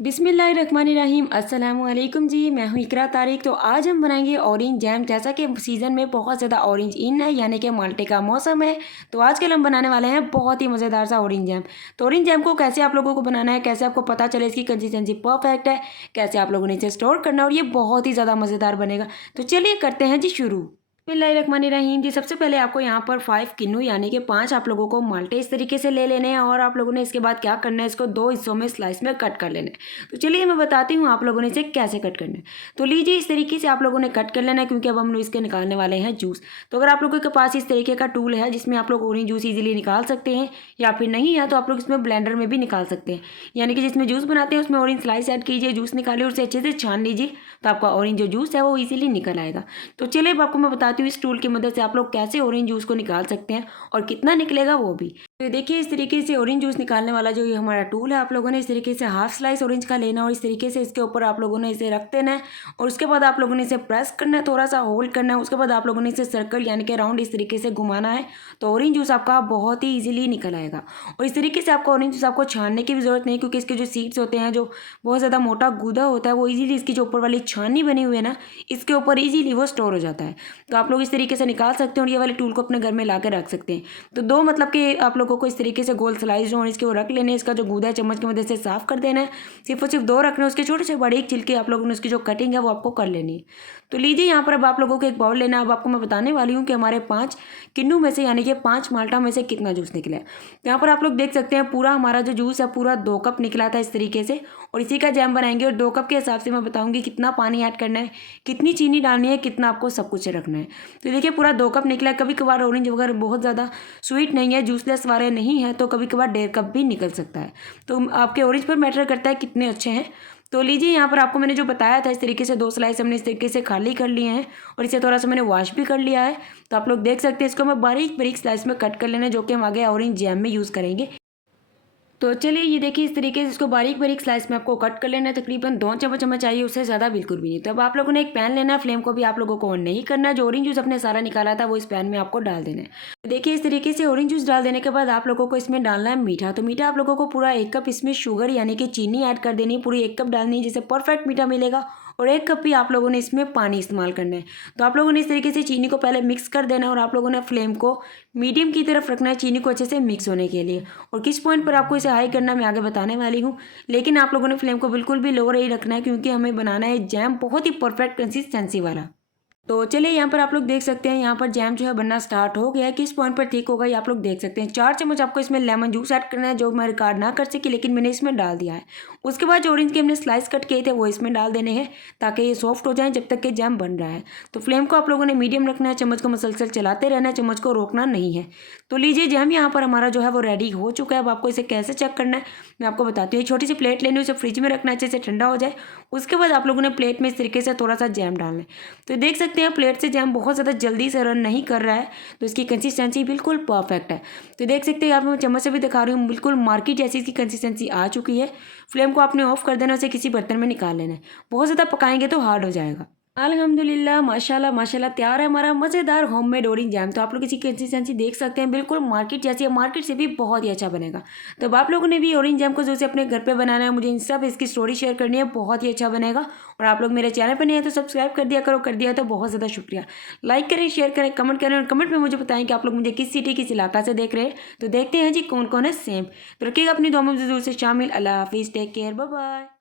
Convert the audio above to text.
बिस्मिल्लाहिर्रहमानिर्रहीम अस्सलाम वालेकुम जी। मैं हूँ इकरा तारिक। तो आज हम बनाएंगे ऑरेंज जैम। जैसा कि सीज़न में बहुत ज़्यादा ऑरेंज इन है, यानी कि माल्टे का मौसम है। तो आजकल हम बनाने वाले हैं बहुत ही मज़ेदार सा ऑरेंज जैम। तो ऑरेंज जैम को कैसे आप लोगों को बनाना है, कैसे आपको पता चले इसकी कंसिस्टेंसी परफेक्ट है, कैसे आप लोगों ने इसे स्टोर करना है, और ये बहुत ही ज़्यादा मज़ेदार बनेगा। तो चलिए करते हैं जी शुरू। बिस्मिल्लाहिर्रहमानिर्रहीम जी। सबसे पहले आपको यहाँ पर 5 किन्नू यानी कि 5 आप लोगों को माल्टे इस तरीके से ले लेने हैं, और आप लोगों ने इसके बाद क्या करना है, इसको 2 हिस्सों में स्लाइस में कट कर लेना है। तो चलिए मैं बताती हूँ आप लोगों ने इसे कैसे कट करना है। तो लीजिए इस तरीके से आप लोगों ने कट कर लेना है, क्योंकि अब हम लोग इसके निकालने वाले हैं जूस। तो अगर आप लोगों के पास इस तरीके का टूल है जिसमें आप लोग ऑरेंज जूस ईजिली निकाल सकते हैं, या फिर नहीं है तो आप लोग इसमें ब्लेंडर में भी निकाल सकते हैं। यानी कि जिसमें जूस बनाते हैं उसमें ऑरेंज स्लाइस ऐड कीजिए, जूस निकालिए और उसे अच्छे से छान लीजिए, तो आपका ऑरेंज जो जूस है वो ईजिली निकल आएगा। तो चलिए अब आपको मैं बताती हूँ इस टूल की मदद से आप लोग कैसे ऑरेंज जूस को निकाल सकते हैं और कितना निकलेगा वो भी। तो देखिए इस तरीके से ऑरेंज जूस निकालने वाला जो ये हमारा टूल है, आप लोगों ने इस तरीके से हाफ स्लाइस ऑरेंज का लेना और इस तरीके से इसके ऊपर आप लोगों ने इसे रख देना है, और उसके बाद आप लोगों ने इसे प्रेस करना है, थोड़ा सा होल्ड करना है। उसके बाद आप लोगों ने इसे सर्कल यानी कि राउंड इस तरीके से घुमाना है, तो ऑरेंज जूस आपका बहुत ही ईजिली निकल आएगा। और इस तरीके से आपको ऑरेंज जूस आपको छानने की भी जरूरत नहीं, क्योंकि इसके जो सीड्स होते हैं, जो बहुत ज़्यादा मोटा गूदा होता है, वो ईजिली इसकी जो ऊपर वाली छाननी बनी हुई है ना, इसके ऊपर ईजिली वो स्टोर हो जाता है। तो आप लोग इस तरीके से निकाल सकते हैं और ये वाले टूल को अपने घर में ला कर रख सकते हैं। तो दो मतलब कि आप लोगों को इस तरीके से गोल स्लाइस जो इसके वो रख लेने, इसका जो गूदा है चम्मच की मदद से साफ कर देना है। सिर्फ और सिर्फ दो रखने, उसके छोटे से बड़े छिलके आप लोगों ने उसकी जो कटिंग है वो आपको कर लेनी है। तो लीजिए यहाँ पर अब आप लोगों को एक बाउल लेना है। अब आपको मैं बताने वाली हूँ कि हमारे 5 किन्नू में से यानी कि 5 माल्टा में से कितना जूस निकला है। यहाँ पर आप लोग देख सकते हैं पूरा हमारा जो जूस है पूरा 2 कप निकला था इस तरीके से, और इसी का जैम बनाएंगे। और 2 कप के हिसाब से मैं बताऊंगी कितना पानी ऐड करना है, कितनी चीनी डालनी है, कितना आपको सब कुछ रखना है। तो देखिए पूरा 2 कप निकला है। कभी कभार ऑरेंज वगैरह बहुत ज़्यादा स्वीट नहीं है, जूसलेस वाले नहीं है, तो कभी कभार 1.5 कप भी निकल सकता है। तो आपके ऑरेंज पर मैटर करता है कितने अच्छे हैं। तो लीजिए यहाँ पर आपको मैंने जो बताया था इस तरीके से 2 स्लाइस हमने इस तरीके से खाली कर लिए हैं, और इसे थोड़ा सा मैंने वॉश भी कर लिया है। तो आप लोग देख सकते हैं इसको मैं बारीक बारीक स्लाइस में कट कर लेना है, जो कि हम आगे ऑरेंज जैम में यूज़ करेंगे। तो चलिए ये देखिए इस तरीके से इसको बारीक बारीक स्लाइस में आपको कट कर लेना है। तकरीबन 2 चम्मच हमें चाहिए, उससे ज़्यादा बिल्कुल भी नहीं। तो अब आप लोगों ने एक पैन लेना है, फ्लेम को भी आप लोगों को ऑन नहीं करना है। जो ऑरेंज जूस अपने सारा निकाला था वो इस पैन में आपको डाल देना है। तो देखिए इस तरीके से ऑरेंज जूस डाल देने के बाद आप लोगों को इसमें डालना है मीठा। तो मीठा आप लोगों को पूरा 1 कप इसमें शुगर यानी कि चीनी ऐड कर देनी है, पूरी 1 कप डालनी है, जिससे परफेक्ट मीठा मिलेगा। और 1 कप ही आप लोगों ने इसमें पानी इस्तेमाल करना है। तो आप लोगों ने इस तरीके से चीनी को पहले मिक्स कर देना है, और आप लोगों ने फ्लेम को मीडियम की तरफ रखना है चीनी को अच्छे से मिक्स होने के लिए। और किस पॉइंट पर आपको इसे हाई करना मैं आगे बताने वाली हूँ, लेकिन आप लोगों ने फ्लेम को बिल्कुल भी लो नहीं रखना है, क्योंकि हमें बनाना है जैम बहुत ही परफेक्ट कंसिस्टेंसी वाला। तो चलिए यहाँ पर आप लोग देख सकते हैं यहाँ पर जैम जो है बनना स्टार्ट हो गया है। किस पॉइंट पर ठीक होगा ये आप लोग देख सकते हैं। 4 चम्मच आपको इसमें लेमन जूस ऐड करना है, जो मैं रिकॉर्ड ना कर सकी लेकिन मैंने इसमें डाल दिया है। उसके बाद जो ऑरेंज के हमने स्लाइस कट किए थे वो इसमें डाल देने हैं, ताकि ये सॉफ्ट हो जाए जब तक कि जैम बन रहा है। तो फ्लेम को आप लोगों ने मीडियम रखना है, चम्मच को मुसलसल चलाते रहना है, चम्मच को रोकना नहीं है। तो लीजिए जैम यहाँ पर हमारा जो है वो रेडी हो चुका है। अब आपको इसे कैसे चेक करना है मैं आपको बताती हूँ। एक छोटी सी प्लेट लेनी है, उसे फ्रिज में रखना है अच्छे से ठंडा हो जाए। उसके बाद आप लोगों ने प्लेट में इस तरीके से थोड़ा सा जैम डालना है। तो देख सकते हैं प्लेट से जैम बहुत ज़्यादा जल्दी से रन नहीं कर रहा है, तो इसकी कंसिस्टेंसी बिल्कुल परफेक्ट है। तो देख सकते हैं यहाँ पर मैं चम्मच से भी दिखा रही हूँ, बिल्कुल मार्केट जैसी इसकी कंसिस्टेंसी आ चुकी है। फ्लेम को आपने ऑफ कर देना, उसे किसी बर्तन में निकाल लेना है। बहुत ज़्यादा पकाएंगे तो हार्ड हो जाएगा। अल्हम्दुलिल्लाह माशाल्लाह माशाल्लाह तैयार है हमारा मज़ेदार होममेड ऑरेंज जैम। तो आप लोग इसकी कंसिस्टेंसी देख सकते हैं, बिल्कुल मार्केट जैसी है, मार्केट से भी बहुत ही अच्छा बनेगा। तो अब आप लोगों ने भी ऑरेंज जैम को जो से अपने घर पे बनाना है, मुझे इंस्टा पे इसकी स्टोरी शेयर करनी है, बहुत ही अच्छा बनेगा। और आप लोग मेरे चैनल पर नहीं है तो सब्सक्राइब कर दिया करो, कर दिया तो बहुत ज़्यादा शुक्रिया। लाइक करें, शेयर करें, कमेंट करें, और कमेंट में मुझे बताएं कि आप लोग मुझे किस सिटी किस इलाका से देख रहे हैं। तो देखते हैं जी कौन कौन है सेम। तो रखिएगा अपनी दुआ में ज़रूर से शामिल। अल्लाह हाफिज़, टेक केयर, बाय बाय।